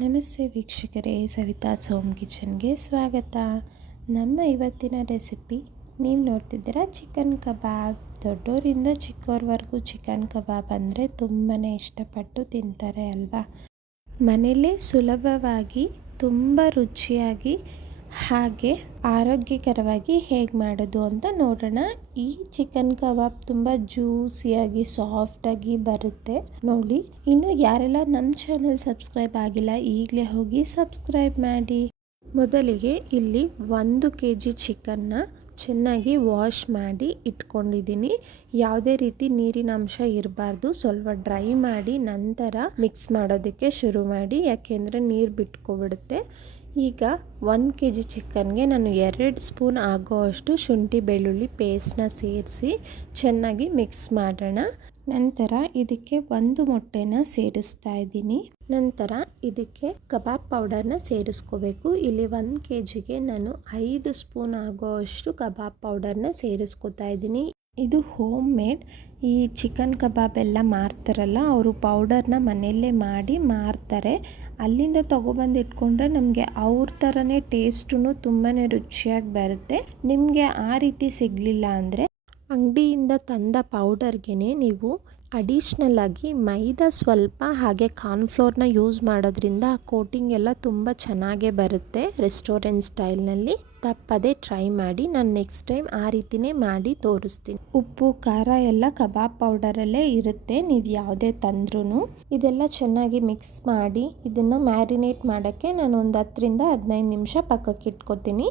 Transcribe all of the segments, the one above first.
ನಮಸ್ತೆ ವೀಕ್ಷಕರೇ, ಸವಿತಾ ಸೋಮ್ ಕಿಚನ್ಗೆ ಸ್ವಾಗತ. ನಮ್ಮ ಇವತ್ತಿನ ರೆಸಿಪಿ, ನೀವು ನೋಡ್ತಿದ್ದೀರಾ ಚಿಕನ್ ಕಬಾಬ್. ದೊಡ್ಡೋರಿಂದ ಚಿಕ್ಕವ್ರವರೆಗೂ ಚಿಕನ್ ಕಬಾಬ್ ಅಂದರೆ ತುಂಬಾ ಇಷ್ಟಪಟ್ಟು ತಿಂತಾರೆ ಅಲ್ವಾ? ಮನೆಯಲ್ಲೇ ಸುಲಭವಾಗಿ, ತುಂಬ ರುಚಿಯಾಗಿ ಹಾಗೆ ಆರೋಗ್ಯಕರವಾಗಿ ಹೇಗೆ ಮಾಡೋದು ಅಂತ ನೋಡೋಣ. ಈ ಚಿಕನ್ ಕಬಾಬ್ ತುಂಬ ಜ್ಯೂಸಿಯಾಗಿ, ಸಾಫ್ಟಾಗಿ ಬರುತ್ತೆ. ನೋಡಿ, ಇನ್ನು ಯಾರೆಲ್ಲ ನಮ್ಮ ಚಾನೆಲ್ ಸಬ್ಸ್ಕ್ರೈಬ್ ಆಗಿಲ್ಲ, ಈಗಲೇ ಹೋಗಿ ಸಬ್ಸ್ಕ್ರೈಬ್ ಮಾಡಿ. ಮೊದಲಿಗೆ ಇಲ್ಲಿ ಒಂದು ಕೆ ಜಿ ಚಿಕನ್ನ ಚೆನ್ನಾಗಿ ವಾಶ್ ಮಾಡಿ ಇಟ್ಕೊಂಡಿದ್ದೀನಿ. ಯಾವುದೇ ರೀತಿ ನೀರಿನ ಅಂಶ ಇರಬಾರ್ದು, ಸ್ವಲ್ಪ ಡ್ರೈ ಮಾಡಿ ನಂತರ ಮಿಕ್ಸ್ ಮಾಡೋದಕ್ಕೆ ಶುರು ಮಾಡಿ, ಯಾಕೆಂದರೆ ನೀರು ಬಿಟ್ಕೊಬಿಡುತ್ತೆ. ಈಗ ಒಂದು ಕೆ ಜಿ ಚಿಕನ್ಗೆ ನಾನು ಎರಡು ಸ್ಪೂನ್ ಆಗೋವಷ್ಟು ಶುಂಠಿ ಬೆಳ್ಳುಳ್ಳಿ ಪೇಸ್ಟ್ನ ಸೇರಿಸಿ ಚೆನ್ನಾಗಿ ಮಿಕ್ಸ್ ಮಾಡೋಣ. ನಂತರ ಇದಕ್ಕೆ ಒಂದು ಮೊಟ್ಟೆನ ಸೇರಿಸ್ತಾ ಇದ್ದೀನಿ. ನಂತರ ಇದಕ್ಕೆ ಕಬಾಬ್ ಪೌಡರ್ನ ಸೇರಿಸ್ಕೋಬೇಕು. ಇಲ್ಲಿ ಒಂದು ಕೆ ಜಿಗೆ ನಾನು ಐದು ಸ್ಪೂನ್ ಆಗೋವಷ್ಟು ಕಬಾಬ್ ಪೌಡರ್ನ ಸೇರಿಸ್ಕೊತಾ ಇದ್ದೀನಿ. ಇದು ಹೋಮ್ ಮೇಡ್ ಈ ಚಿಕನ್ ಕಬಾಬ್ ಎಲ್ಲ ಮಾರ್ತಾರಲ್ಲ, ಅವರು ಪೌಡರ್ನ ಮನೆಯಲ್ಲೇ ಮಾಡಿ ಮಾರ್ತಾರೆ. ಅಲ್ಲಿಂದ ತೊಗೊಬಂದು ಇಟ್ಕೊಂಡ್ರೆ ನಮಗೆ ಅವ್ರ ಥರನೇ ಟೇಸ್ಟೂ ತುಂಬಾ ರುಚಿಯಾಗಿ ಬರುತ್ತೆ. ನಿಮಗೆ ಆ ರೀತಿ ಸಿಗಲಿಲ್ಲ ಅಂದರೆ ಅಂಗಡಿಯಿಂದ ತಂದ ಪೌಡರ್ಗೆ ನೀವು ಅಡಿಷ್ನಲ್ ಆಗಿ ಮೈದಾ ಸ್ವಲ್ಪ ಹಾಗೆ ಕಾರ್ನ್ಫ್ಲೋರ್ನ ಯೂಸ್ ಮಾಡೋದ್ರಿಂದ ಕೋಟಿಂಗ್ ಎಲ್ಲ ತುಂಬ ಚೆನ್ನಾಗೇ ಬರುತ್ತೆ ರೆಸ್ಟೋರೆಂಟ್ ಸ್ಟೈಲ್ನಲ್ಲಿ ತಪ್ಪದೇ ಟ್ರೈ ಮಾಡಿ, ನಾನು ನೆಕ್ಸ್ಟ್ ಟೈಮ್ ಆ ರೀತಿನೇ ಮಾಡಿ ತೋರಿಸ್ತೀನಿ. ಉಪ್ಪು, ಖಾರ ಎಲ್ಲ ಕಬಾಬ್ ಪೌಡರಲ್ಲೇ ಇರುತ್ತೆ, ನೀವು ಯಾವುದೇ ತಂದ್ರೂ ಇದೆಲ್ಲ ಚೆನ್ನಾಗಿ ಮಿಕ್ಸ್ ಮಾಡಿ, ಇದನ್ನು ಮ್ಯಾರಿನೇಟ್ ಮಾಡೋಕ್ಕೆ ನಾನು ಒಂದು ಹತ್ತರಿಂದ ಹದಿನೈದು ನಿಮಿಷ ಪಕ್ಕಕ್ಕೆ ಇಟ್ಕೊತೀನಿ.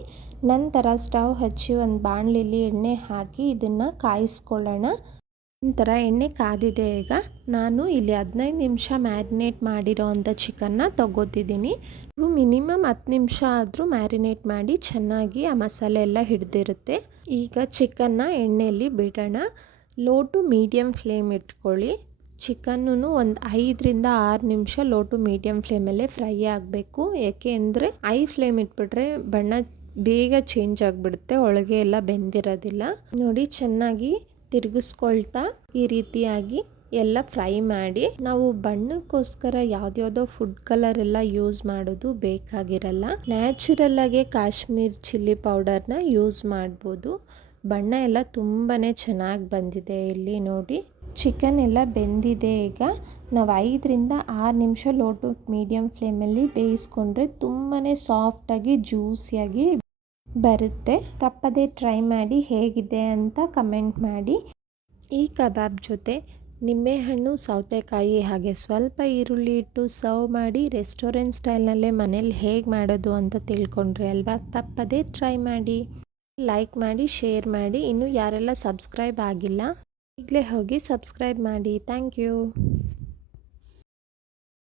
ನಂತರ ಸ್ಟವ್ ಹಚ್ಚಿ ಒಂದು ಬಾಣಲಿಲಿ ಎಣ್ಣೆ ಹಾಕಿ ಇದನ್ನು ಕಾಯಿಸ್ಕೊಳ್ಳೋಣ. ನಂತರ ಎಣ್ಣೆ ಕಾದಿದೆ ಈಗ. ನಾನು ಇಲ್ಲಿ ಹದಿನೈದು ನಿಮಿಷ ಮ್ಯಾರಿನೇಟ್ ಮಾಡಿರೋ ಅಂಥ ಚಿಕನ್ನ ತೊಗೋತಿದ್ದೀನಿ ಮಿನಿಮಮ್ ಹತ್ತು ನಿಮಿಷ ಆದರೂ ಮ್ಯಾರಿನೇಟ್ ಮಾಡಿ ಚೆನ್ನಾಗಿ ಆ ಮಸಾಲೆ ಎಲ್ಲ ಹಿಡಿದಿರುತ್ತೆ. ಈಗ ಚಿಕನ್ನ ಎಣ್ಣೆಯಲ್ಲಿ ಬಿಡೋಣ. ಲೋ ಟು ಮೀಡಿಯಮ್ ಫ್ಲೇಮ್ ಇಟ್ಕೊಳ್ಳಿ. ಚಿಕನ್ನು ಒಂದು ಐದರಿಂದ ಆರು ನಿಮಿಷ ಲೋ ಟು ಮೀಡಿಯಮ್ ಫ್ಲೇಮಲ್ಲೇ ಫ್ರೈ ಆಗಬೇಕು. ಯಾಕೆ ಅಂದರೆ ಐ ಫ್ಲೇಮ್ ಇಟ್ಬಿಟ್ರೆ ಬಣ್ಣ ಬೇಗ ಚೇಂಜ್ ಆಗಿಬಿಡುತ್ತೆ, ಒಳಗೆ ಎಲ್ಲ ಬೆಂದಿರೋದಿಲ್ಲ. ನೋಡಿ ಚೆನ್ನಾಗಿ ತಿರುಗಿಸ್ಕೊಳ್ತಾ ಈ ರೀತಿಯಾಗಿ ಎಲ್ಲ ಫ್ರೈ ಮಾಡಿ ನಾವು ಬಣ್ಣಕ್ಕೋಸ್ಕರ ಯಾವ್ದ್ಯಾವುದೋ ಫುಡ್ ಕಲರ್ ಎಲ್ಲ ಯೂಸ್ ಮಾಡೋದು ಬೇಕಾಗಿರಲ್ಲ. ನ್ಯಾಚುರಲ್ ಆಗಿ ಕಾಶ್ಮೀರ್ ಚಿಲ್ಲಿ ಪೌಡರ್ನ ಯೂಸ್ ಮಾಡ್ಬೋದು. ಬಣ್ಣ ಎಲ್ಲ ತುಂಬಾ ಚೆನ್ನಾಗಿ ಬಂದಿದೆ ಇಲ್ಲಿ ನೋಡಿ. ಚಿಕನ್ ಎಲ್ಲ ಬೆಂದಿದೆ ಈಗ. ನಾವು ಐದರಿಂದ ಆರು ನಿಮಿಷ ಲೋ ಟು ಮೀಡಿಯಮ್ ಫ್ಲೇಮಲ್ಲಿ ಬೇಯಿಸ್ಕೊಂಡ್ರೆ ತುಂಬಾ ಸಾಫ್ಟಾಗಿ ಜ್ಯೂಸಿಯಾಗಿ ಬರುತ್ತೆ. ತಪ್ಪದೇ ಟ್ರೈ ಮಾಡಿ ಹೇಗಿದೆ ಅಂತ ಕಮೆಂಟ್ ಮಾಡಿ. ಈ ಕಬಾಬ್ ಜೊತೆ ನಿಂಬೆಹಣ್ಣು, ಸೌತೆಕಾಯಿ ಹಾಗೆ ಸ್ವಲ್ಪ ಈರುಳ್ಳಿ ಇಟ್ಟು ಸರ್ವ್ ಮಾಡಿ ರೆಸ್ಟೋರೆಂಟ್ ಸ್ಟೈಲ್ನಲ್ಲೇ ಮನೇಲಿ ಹೇಗೆ ಮಾಡೋದು ಅಂತ ತಿಳ್ಕೊಂಡ್ರಿ ಅಲ್ವಾ? ತಪ್ಪದೇ ಟ್ರೈ ಮಾಡಿ. ಲೈಕ್ ಮಾಡಿ ಶೇರ್ ಮಾಡಿ. ಇನ್ನು ಯಾರೆಲ್ಲ ಸಬ್ಸ್ಕ್ರೈಬ್ ಆಗಿಲ್ಲ, ಈಗಲೇ ಹೋಗಿ ಸಬ್ಸ್ಕ್ರೈಬ್ ಮಾಡಿ. Thank you